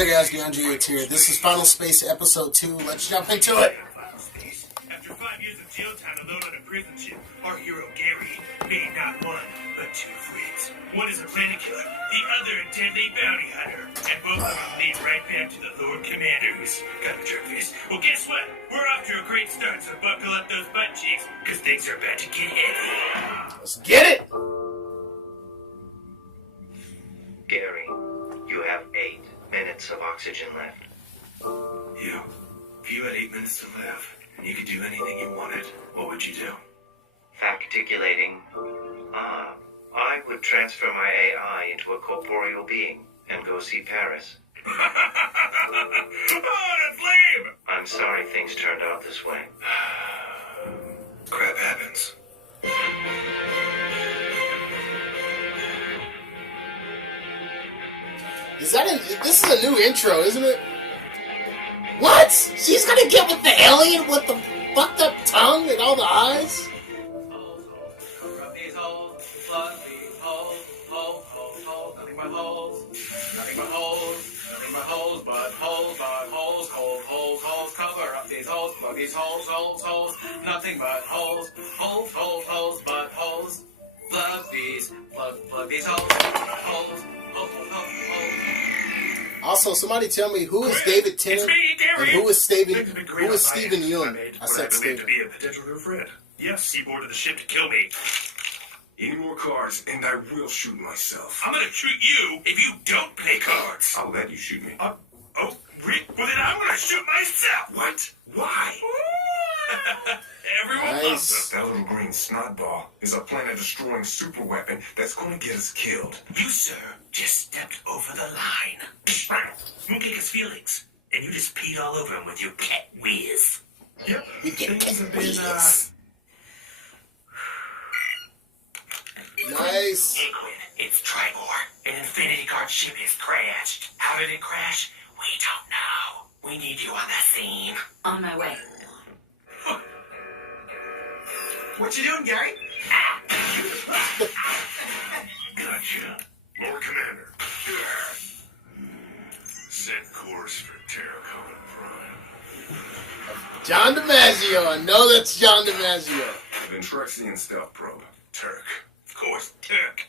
there guys, DeAndre here. This is Final Space Episode 2. Let's jump into it. After 5 years of jail time alone on a prison ship, our hero Gary made not one, but two friends. One is a planet killer, the other a deadly bounty hunter. And both of them lead right back to the Lord Commander, who's got a jerk face. Well, guess what? We're off to a great start, so buckle up those butt cheeks, because things are about to get heavy. Let's get it! Gary, you have 8 minutes of oxygen left. You, if you had 8 minutes to live, and you could do anything you wanted, what would you do? Facticulating. I would transfer my AI into a corporeal being and go see Paris. Oh, that's lame! I'm sorry things turned out this way. Crap happens. This is a new intro, isn't it? What? She's gonna get with the alien with the fucked up tongue and all the eyes? Nothing but holes, holes, holes, holes, but holes. Plug these, plug these holes, holes, holes, holes, holes. Also, somebody tell me who is David Tennant and who is Stephen Yeun? I said Stephen. To Stephen. be a potential new friend. Yes, he boarded the ship to kill me. Any more cards, and I will shoot myself. I'm gonna shoot you if you don't play cards. I'll let you shoot me. Oh, Rick, well then I'm gonna shoot myself. What? Why? Everyone Nice. loves us. That little green snotball is a planet-destroying superweapon that's going to get us killed. You, sir, just stepped over the line. Mooncake has feelings, and you just peed all over him with your cat whiz. Yep. We get Things have whiz. Nice. Hey, Quinn, it's Tribor. An Infinity Guard ship has crashed. How did it crash? We don't know. We need you on the scene. On my way. What you doing, Gary? Gotcha. Lord Commander. Set course for Terracotta Prime. John DiMaggio. I know that's John DiMaggio. Ventrexian stealth probe. Turk. Of course, Turk.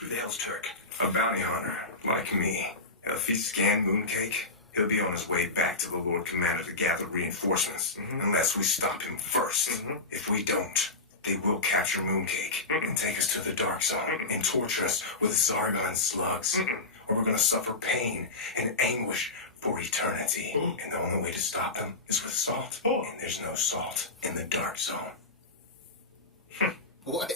Who the hell's Turk? A bounty hunter, like me. If he scanned Mooncake, he'll be on his way back to the Lord Commander to gather reinforcements. Unless we stop him first. If we don't, they will capture Mooncake and take us to the Dark Zone and torture us with Zargon slugs. Or we're gonna suffer pain and anguish for eternity. And the only way to stop them is with salt. And there's no salt in the Dark Zone. What?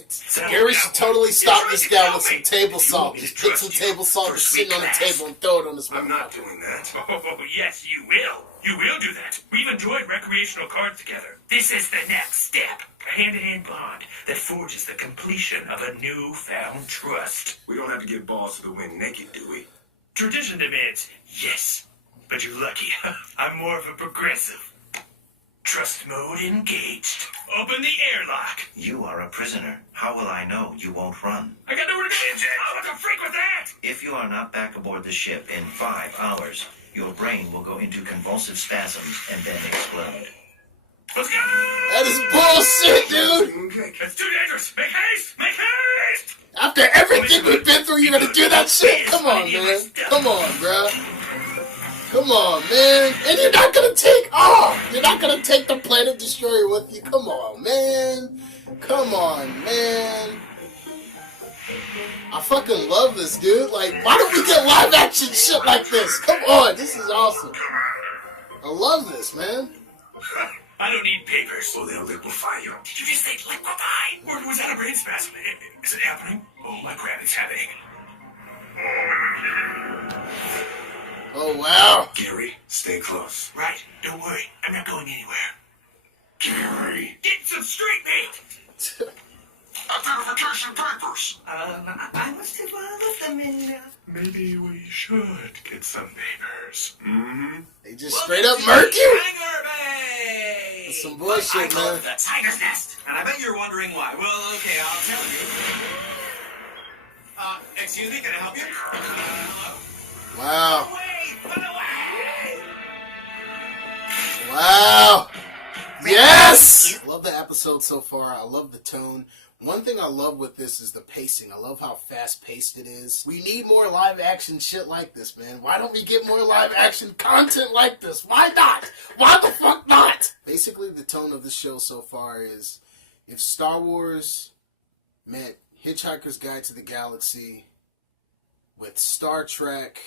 Gary should totally stop this guy with some table salt. Just pick some table salt, just sitting on the table and throw it on his I'm mouth. not doing that. Oh, yes, you will. You will do that. We've enjoyed recreational cards together. This is the next step. A hand-to-hand bond that forges the completion of a newfound trust. We don't have to get balls to the wind naked, do we? Tradition demands yes, but you're lucky. I'm more of a progressive. Trust mode engaged. Open the airlock. You are a prisoner. How will I know you won't run? I got nowhere to go. I'm like a freak with that. If you are not back aboard the ship in 5 hours, your brain will go into convulsive spasms and then explode. Let's go. That is bullshit, dude. Mooncake. It's too dangerous. Make haste. Make haste. After everything we've been through, you're gonna do that shit? Come on, man. Come on, bro. Come on, man. And you're not gonna take the Planet Destroyer with you. Come on, man. Come on, man. I fucking love this, dude. Like, why don't we get live action shit like this? Come on, this is awesome. I love this, man. I don't need papers. Or they'll liquefy you. Did you just say liquefy? Or was that a brain spasm? Is it happening? Oh my crap, it's happening. Oh, wow. Gary, stay close. Right, don't worry. I'm not going anywhere. Gary. Get some street meat! Identification papers. I must have left them in. Maybe we should get some papers. They just straight up murk you? Hangar Bay! That's some bullshit, I call man. it the Tiger's Nest. And I bet you're wondering why. Well, okay, I'll tell you. Excuse me, can I help you? Wow. Wait, by the way! Wow. Yes! I love the episode so far. I love the tone. One thing I love with this is the pacing. I love how fast-paced it is. We need more live-action shit like this, man. Why don't we get more live-action content like this? Why not? Why the fuck not? Basically, the tone of the show so far is if Star Wars met Hitchhiker's Guide to the Galaxy with Star Trek,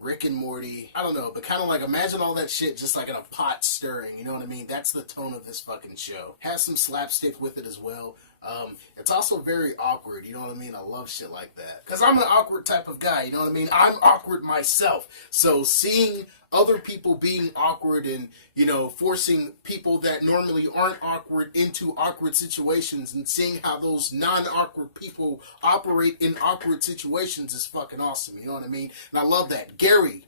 Rick and Morty, I don't know, but kind of like imagine all that shit just like in a pot stirring, you know what I mean? That's the tone of this fucking show. Has some slapstick with it as well. It's also very awkward, you know what I mean? I love shit like that. Because I'm an awkward type of guy, you know what I mean? I'm awkward myself. So seeing other people being awkward and, you know, forcing people that normally aren't awkward into awkward situations and seeing how those non-awkward people operate in awkward situations is fucking awesome, you know what I mean? And I love that. Gary,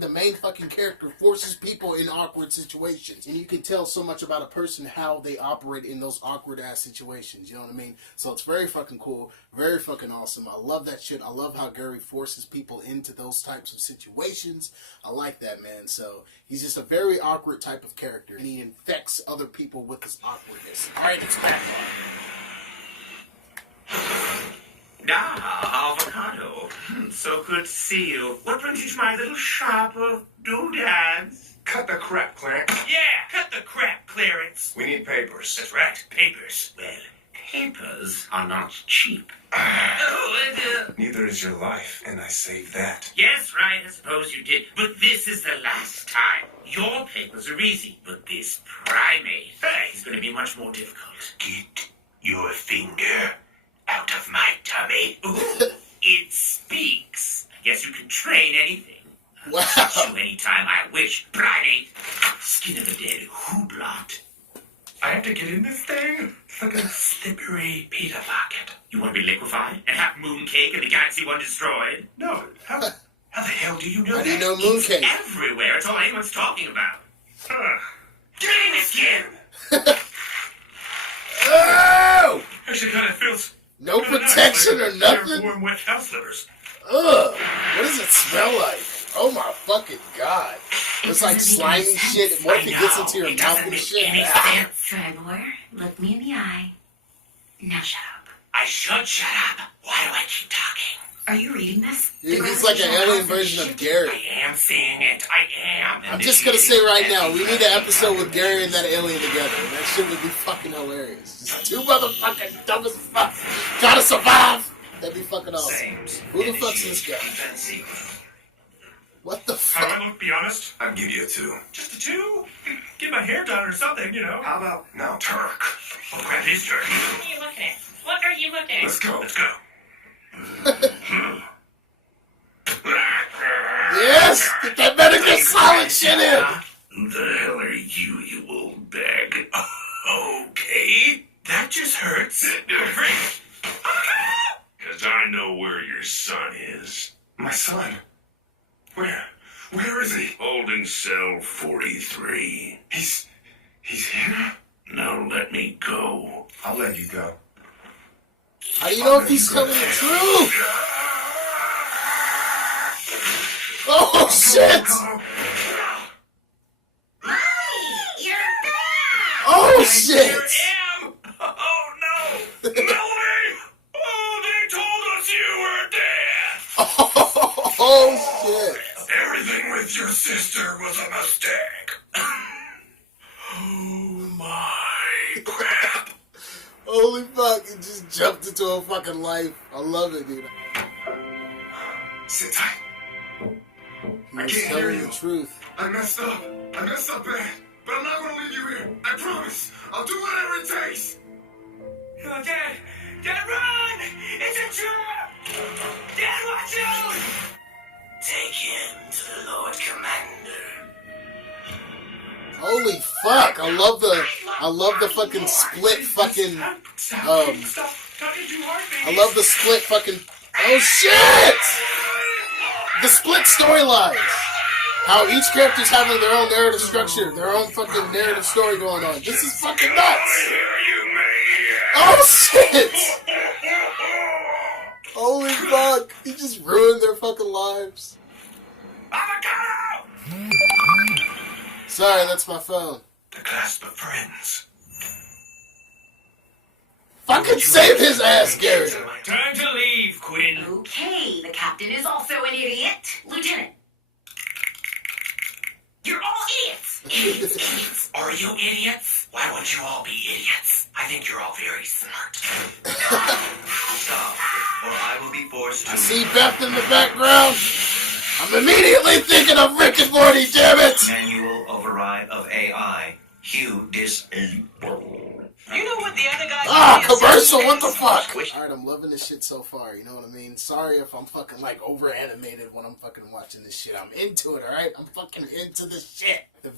the main fucking character, forces people in awkward situations. And you can tell so much about a person how they operate in those awkward-ass situations, you know what I mean? So it's very fucking cool, very fucking awesome. I love that shit. I love how Gary forces people into those types of situations. I like that, man. So he's just a very awkward type of character, and he infects other people with his awkwardness. All right, it's back on. Avocado. So good to see you. What brings you to my little shop of doodads? Cut the crap, Clarence. Yeah, cut the crap, Clarence. We need papers. That's right, papers. Well, papers are not cheap. Neither is your life, and I saved that. Yes, right, I suppose you did. But this is the last time. Your papers are easy, but this primate is going to be much more difficult. Get your finger out of my tummy. Ooh, it speaks. Yes, you can train anything. Wow. I'll shoot you anytime I wish. Primate. Skin of a dead hooblot. I have to get in this thing? It's like a slippery pita pocket. You want to be liquefied and have mooncake and the Galaxy One destroyed? No. How the hell do you know How that? do you know He's mooncake? everywhere. It's all anyone's talking about. Get in the skin! Oh! Actually, kind of feels... No kinda protection nice, or like nothing? warm, wet house slippers. Ugh! What does it smell like? Oh my fucking god. It's like slimy shit. What if it gets into your mouth and shit? Ah. Tribor, look me in the eye. Now shut up. I should shut up. Why do I keep talking? Are you reading this? He's like an alien version of Gary. I am seeing it. I am. I'm just gonna say right now, we need an episode with Gary and that alien together. That shit would be fucking hilarious. Just two motherfucking dumb as fuck. Gotta survive! That'd be fucking awesome. Who the fuck's this guy? What the fuck? I'll be honest. I'll give you a 2. Just a 2? Get my hair done or something, you know. How about now, Turk? Oh, grab his turn. What are you looking at? What are you looking at? Let's go. Let's go. Yes! Get that Metal Gear Solid shit in! The hell are you, you old bag? Okay. That just hurts. Because I know where your son is. My son. Where? Where is he? Holding cell 43. He's here? Now let me go. I'll let you go. How do you know if he's telling the truth? Oh shit! Oh shit! Here I am. Oh no! Melanie! Oh, they told us you were dead! Oh shit! Everything with your sister was a mistake. Oh my crap. Holy fuck, he just jumped into a fucking life. I love it, dude. Sit tight. He I was can't hear telling you. the truth. I messed up. I messed up bad. But I'm not gonna leave you here. I promise. I'll do whatever it takes. Oh, Dad! Dad, run! It's a trap! Dad, watch out! Take him to the Lord Commander. Holy fuck! I love the fucking split fucking I love the split fucking oh shit! The split storylines. How each character's having their own narrative structure, their own fucking narrative story going on. This is fucking nuts! Oh shit! Holy fuck! He just ruined their fucking lives. Avocado! Sorry, that's my phone. The clasp of friends. Fucking save his ass, Gary. Time to leave, Quinn. Okay, the captain is also an idiot. Lieutenant. You're all idiots. Idiots. Are you idiots? Why would you all be idiots? I think you're all very smart. Stop, or I will be forced to. I see Beth in the background. I'm immediately thinking of Rick and Morty, damn it! Manual override of AI. Hugh disable. You know what the other guy Ah, did commercial, yesterday? what the fuck? Squish- Alright, I'm loving this shit so far, you know what I mean? Sorry if I'm fucking, like, over-animated when I'm fucking watching this shit. I'm into it, alright? I'm fucking into this shit. The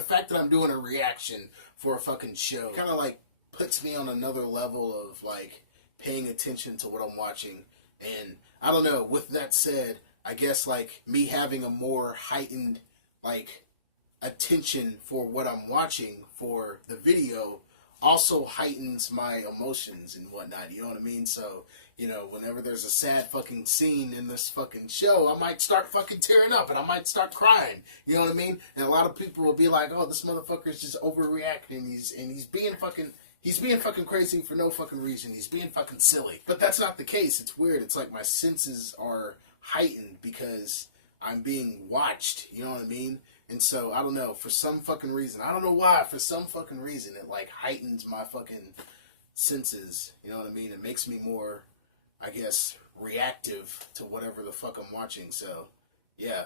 fact that I'm doing a reaction for a fucking show kind of, like, puts me on another level of, like, paying attention to what I'm watching. And, I don't know, with that said, I guess, like, me having a more heightened, like, attention for what I'm watching for the video also heightens my emotions and whatnot, you know what I mean? So, you know, whenever there's a sad fucking scene in this fucking show, I might start fucking tearing up and I might start crying, you know what I mean? And a lot of people will be like, oh, this motherfucker is just overreacting, he's being fucking crazy for no fucking reason, he's being fucking silly. But that's not the case, it's weird, it's like my senses are heightened because I'm being watched, you know what I mean? And so, I don't know, for some fucking reason, I don't know why, for some fucking reason, it, like, heightens my fucking senses, you know what I mean? It makes me more, I guess, reactive to whatever the fuck I'm watching, so, yeah.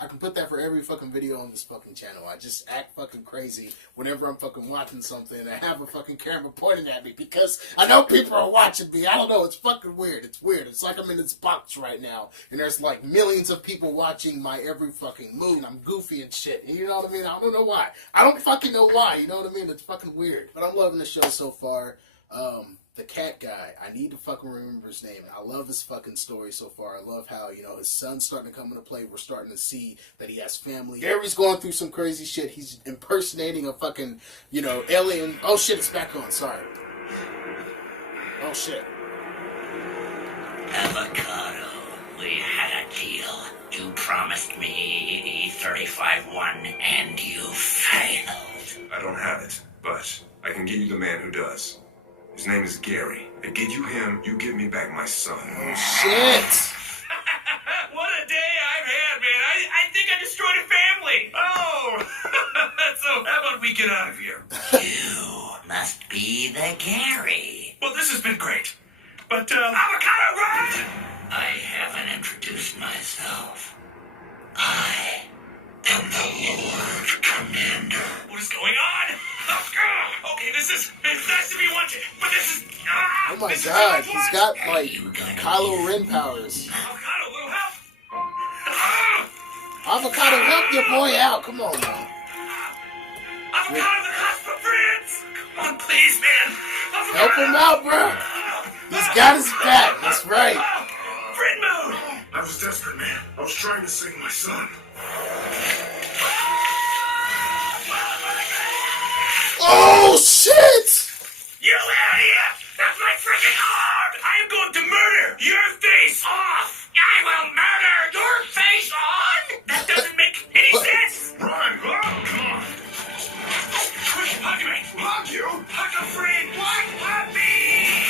I can put that for every fucking video on this fucking channel. I just act fucking crazy whenever I'm fucking watching something and I have a fucking camera pointing at me because I know people are watching me. I don't know, it's fucking weird. It's weird. It's like I'm in this box right now and there's like millions of people watching my every fucking move and I'm goofy and shit. And you know what I mean? I don't know why. I don't fucking know why. You know what I mean? It's fucking weird. But I'm loving the show so far. The cat guy, I need to fucking remember his name. I love his fucking story so far. I love how, you know, his son's starting to come into play. We're starting to see that he has family. Gary's going through some crazy shit. He's impersonating a fucking, you know, alien. Oh shit, it's back on. Sorry. Oh shit. Avocado, we had a deal. You promised me E35-1 and you failed. I don't have it, but I can give you the man who does. His name is Gary. I give you him, you give me back my son. Oh shit. What a day I've had, man. I think I destroyed a family. Oh. So how about we get out of here? You must be the Gary. Well, this has been great. But, avocado run! I haven't introduced myself. I am the Lord Commander. What is going on? Okay, it's nice to be wanted, but this is... Oh my this is god, too he's much got fun. like Kylo Ren powers. Avocado, little help. Avocado, help your boy out. Come on, man. Avocado, the cusp of friends. Come on, please, man. Avocado. Help him out, bro. He's got his back. That's right. Friend mode. I was desperate, man. I was trying to save my son. Oh shit! You idiot! That's my freaking arm! I am going to murder your face off! I will murder your face on! That doesn't make any sense! Run! Come on! Quick, hug me! Hug you? Hug a friend! What? Hug me!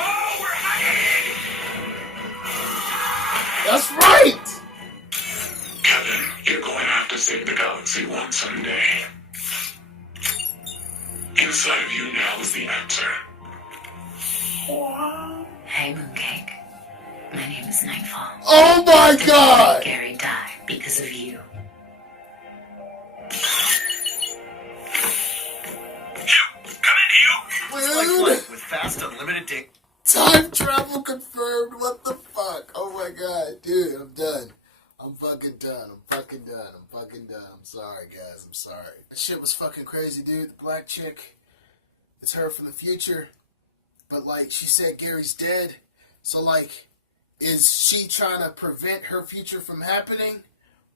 Oh, we're hugging! That's right! Kevin, you're going to have to save the galaxy one someday. Inside of you now is the answer. Hey, Mooncake. My name is Nightfall. Oh my god! Gary died because of you. Come in, you! Dude! With fast, unlimited data. Time travel confirmed. What the fuck? Oh my god, dude, I'm done. I'm fucking done. I'm sorry, guys. I'm sorry. That shit was fucking crazy, dude. The black chick, it's her from the future. But, like, she said Gary's dead. So, like, is she trying to prevent her future from happening?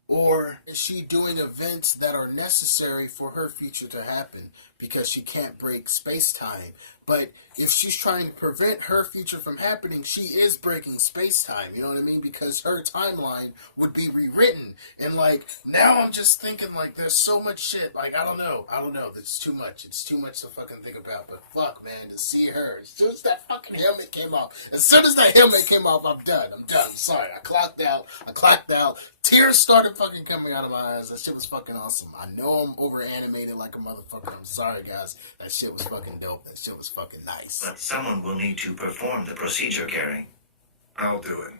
Or is she doing events that are necessary for her future to happen because she can't break space-time? But if she's trying to prevent her future from happening, she is breaking space-time, you know what I mean? Because her timeline would be rewritten. And And like now I'm just thinking like there's so much shit. Like I don't know. There's too much. It's too much to fucking think about. But fuck, man, to see her as soon as that fucking helmet came off. As soon as that helmet came off, I'm done. I'm sorry. I clocked out. Tears started fucking coming out of my eyes. That shit was fucking awesome. I know I'm over animated like a motherfucker. I'm sorry, guys. That shit was fucking dope. That shit was fucking nice. But someone will need to perform the procedure, Gary. I'll do it.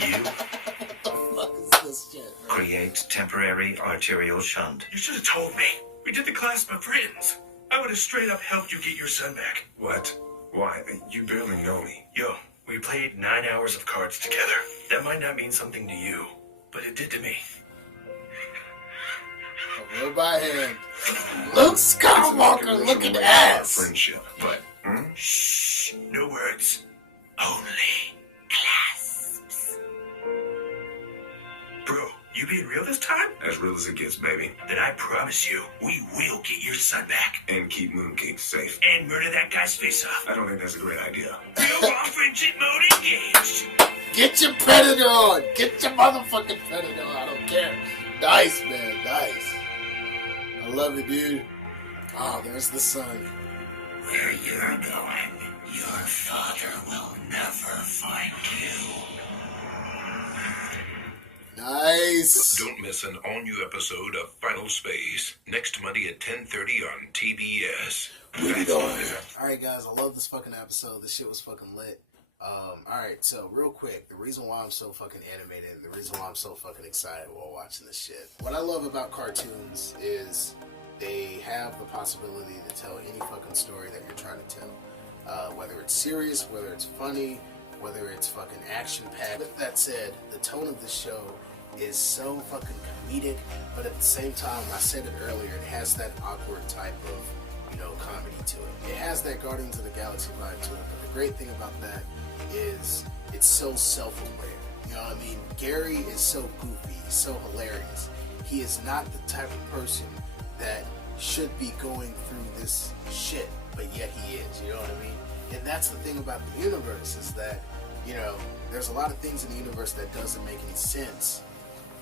You What the fuck is this shit, man? create temporary arterial shunt. You should have told me. We did the class by friends. I would have straight up helped you get your son back. What? Why? You barely know me. Yo, we played 9 hours of cards together. That might not mean something to you, but it did to me. A real by hand. Luke Skywalker looking ass. Friendship, but Shh. No words. Only clasps. Bro, you being real this time? as real as it gets, baby. Then I promise you, we will get your son back. And keep Mooncake safe. And murder that guy's face off. I don't think that's a great idea. Real raw friendship mode engaged. Get your predator on. Get your motherfucking predator on. I don't care. Nice, man. Nice. I love it, dude. Oh, there's the sun. Where you're going, your father will never find you. Nice. Don't miss an all-new episode of Final Space next Monday at 10:30 on TBS. Alright, guys, I love this fucking episode. This shit was fucking lit. Alright, so real quick, the reason why I'm so fucking animated, the reason why I'm so fucking excited while watching this shit. What I love about cartoons is they have the possibility to tell any fucking story that you're trying to tell. Whether it's serious, whether it's funny, whether it's fucking action-packed. With that said, the tone of the show is so fucking comedic, but at the same time, I said it earlier, it has that awkward type of, you know, comedy to it. It has that Guardians of the Galaxy vibe to it, but the great thing about that is it's so self-aware. You know what I mean? Gary is so goofy, he's so hilarious. He is not the type of person that should be going through this shit, but yet he is, you know what I mean? And that's the thing about the universe, is that, you know, there's a lot of things in the universe that doesn't make any sense,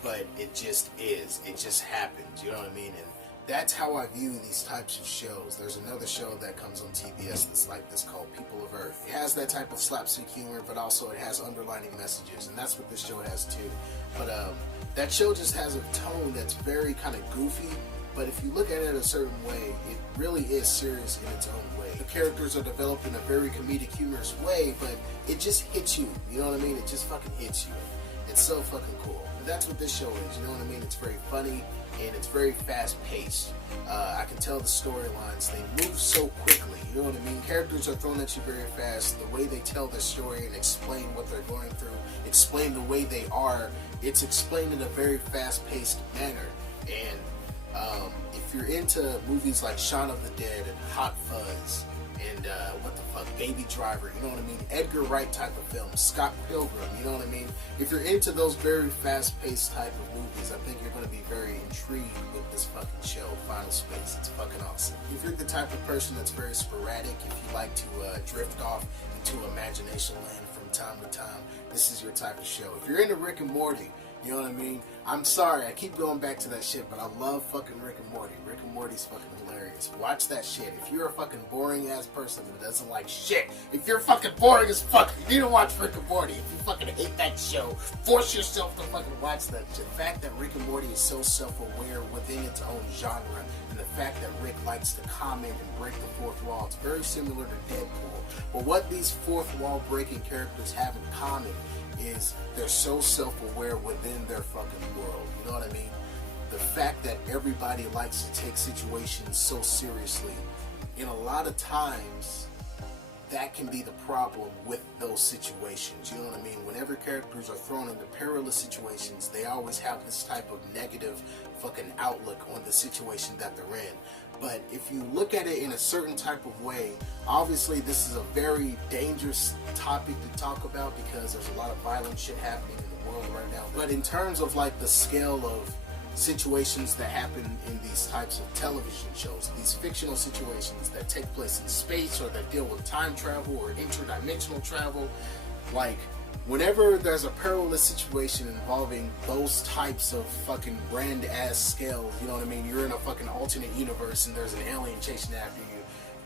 but it just is. It just happens, you know what I mean? And that's how I view these types of shows. There's another show that comes on TBS that's like this called People of Earth. It has that type of slapstick humor, but also it has underlining messages, and that's what this show has too. But that show just has a tone that's very kind of goofy, but if you look at it a certain way, it really is serious in its own way. The characters are developed in a very comedic, humorous way, but it just hits you. You know what I mean? It just fucking hits you. It's so fucking cool. And that's what this show is. You know what I mean? It's very funny and it's very fast-paced. I can tell the storylines. They move so quickly. You know what I mean? Characters are thrown at you very fast. The way they tell their story and explain what they're going through, explain the way they are, it's explained in a very fast-paced manner. And if you're into movies like Shaun of the Dead and Hot Fuzz and Baby Driver, you know what I mean? Edgar Wright type of films, Scott Pilgrim, you know what I mean? If you're into those very fast-paced type of movies, I think you're going to be very intrigued with this fucking show, Final Space. It's fucking awesome. If you're the type of person that's very sporadic, if you like to drift off into imagination land from time to time, this is your type of show. If you're into Rick and Morty, you know what I mean? I'm sorry, I keep going back to that shit, but I love fucking Rick and Morty. Rick and Morty's fucking hilarious. Watch that shit. If you're a fucking boring ass person that doesn't like shit, if you're fucking boring as fuck, you need to watch Rick and Morty. If you fucking hate that show, force yourself to fucking watch that shit. The fact that Rick and Morty is so self-aware within its own genre, and the fact that Rick likes to comment and break the fourth wall, it's very similar to Deadpool. But what these fourth wall breaking characters have in common is they're so self-aware within their fucking world. You know what I mean? The fact that everybody likes to take situations so seriously, and a lot of times that can be the problem with those situations. You know what I mean? Whenever characters are thrown into perilous situations, they always have this type of negative fucking outlook on the situation that they're in. But if you look at it in a certain type of way, obviously this is a very dangerous topic to talk about because there's a lot of violent shit happening in the world right now. But in terms of like the scale of situations that happen in these types of television shows, these fictional situations that take place in space or that deal with time travel or interdimensional travel, like whenever there's a perilous situation involving those types of fucking grand ass scales, you know what I mean? You're in a fucking alternate universe and there's an alien chasing after you.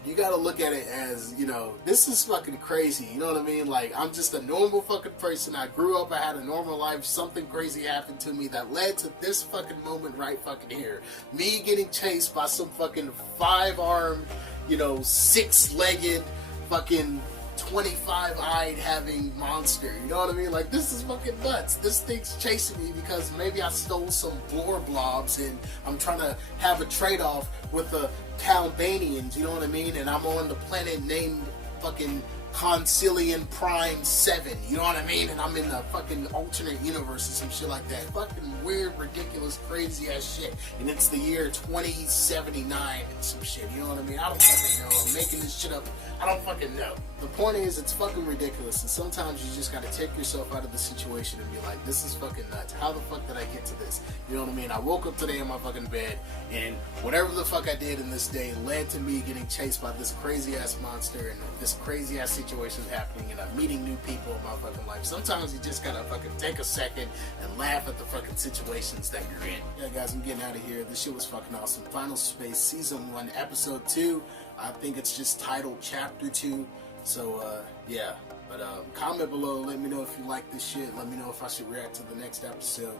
You gotta look at it as, you know, this is fucking crazy, you know what I mean? Like, I'm just a normal fucking person. I grew up, I had a normal life, something crazy happened to me that led to this fucking moment right fucking here. Me getting chased by some fucking 5-armed, you know, 6-legged, fucking 25-eyed having monster, you know what I mean? Like, this is fucking nuts. This thing's chasing me because maybe I stole some Blore blobs and I'm trying to have a trade-off with the Calbanians, you know what I mean? And I'm on the planet named fucking Concilian Prime 7, you know what I mean? And I'm in a fucking alternate universe or some shit like that. Fucking weird, ridiculous, crazy ass shit. And it's the year 2079 and some shit, you know what I mean? I don't fucking know. I'm making this shit up. I don't fucking know. The point is, it's fucking ridiculous, and sometimes you just gotta take yourself out of the situation and be like, this is fucking nuts. How the fuck did I get to this? You know what I mean? I woke up today in my fucking bed, and whatever the fuck I did in this day led to me getting chased by this crazy ass monster, and this crazy ass situation happening, and I'm meeting new people in my fucking life. Sometimes you just gotta fucking take a second and laugh at the fucking situations that you're in. Yeah, guys, I'm getting out of here. This shit was fucking awesome. Final Space Season 1, Episode 2. I think it's just titled Chapter 2. So, yeah. But comment below. Let me know if you like this shit. Let me know if I should react to the next episode.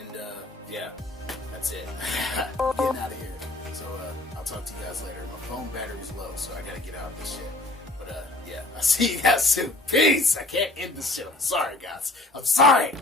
And, yeah. That's it. I'm getting out of here. So, I'll talk to you guys later. My phone battery's low, so I gotta get out of this shit. But, yeah. I'll see you guys soon. Peace! I can't end this shit. I'm sorry, guys. I'm sorry!